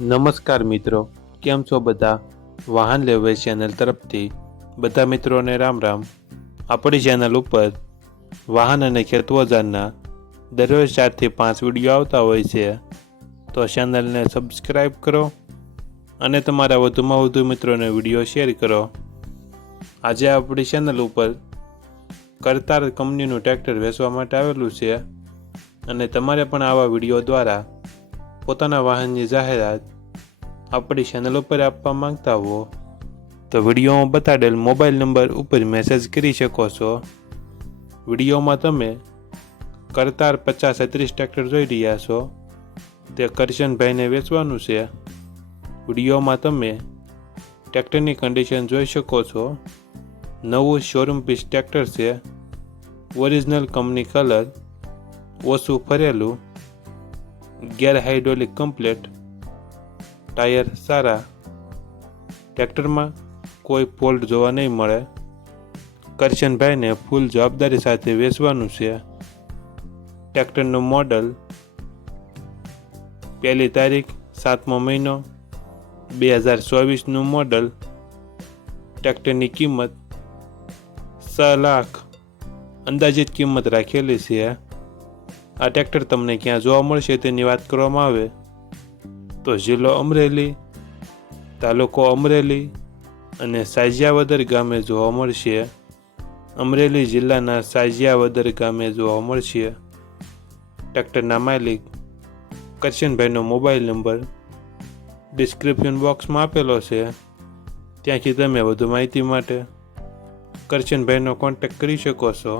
નમસ્કાર મિત્રો, કેમ છો બધા? વાહન લેવે ચેનલ તરફથી બધા મિત્રોને રામ રામ. આપણી ચેનલ ઉપર વાહન અને ખેત ઓજારના દરરોજ 4 થી 5 વિડીયો આવતા હોય છે, તો ચેનલને સબસ્ક્રાઈબ કરો અને તમારા વધુમાં વધુ મિત્રોને વિડીયો શેર કરો. આજે આપણી ચેનલ ઉપર કરતાર કંપનીનું ટ્રેક્ટર વેચવા માટે આવેલું છે અને તમારે પણ આવા વિડીયો દ્વારા પોતાના વાહનની જાહેરાત આપણી ચેનલ ઉપર આપવા માંગતા હો તો વિડીયોમાં બતાડેલ મોબાઈલ નંબર ઉપર મેસેજ કરી શકો છો. વિડીયોમાં તમે કરતાર 50-30 ટ્રેક્ટર જોઈ રહ્યા છો, તે કરશનભાઈને વેચવાનું છે. વિડીયોમાં તમે ટ્રેક્ટરની કન્ડિશન જોઈ શકો છો. નવું શોરૂમ પીસ ટ્રેક્ટર છે. ઓરિજિનલ કંપની કલર, ઓછું ફરેલું, ગેર હાઇડ્રોલિક કમ્પ્લેટ, ટાયર સારા. ટ્રેક્ટરમાં કોઈ ફોલ્ટ જોવા નહીં મળે. કરશનભાઈને ફૂલ જવાબદારી સાથે વેચવાનું છે. ટ્રેક્ટરનું મોડલ 1લી તારીખ 7મો મહિનો 2024નું મોડલ. ટ્રેક્ટરની કિંમત 6 લાખ અંદાજિત કિંમત રાખેલી છે. આ ટ્રેક્ટર તમને ક્યાં જોવા મળશે તેની વાત કરવામાં આવે તો જિલ્લો અમરેલી, તાલુકો અમરેલી અને સાજિયાવદર ગામે જોવા મળશે. અમરેલી જિલ્લાના સાજિયાવદર ગામે જોવા મળશે. ટ્રેક્ટરના માલિક કરશનભાઈનો મોબાઈલ નંબર ડિસ્ક્રિપ્શન બોક્સમાં આપેલો છે, ત્યાંથી તમે વધુ માહિતી માટે કરશનભાઈનો કોન્ટેક્ટ કરી શકો છો.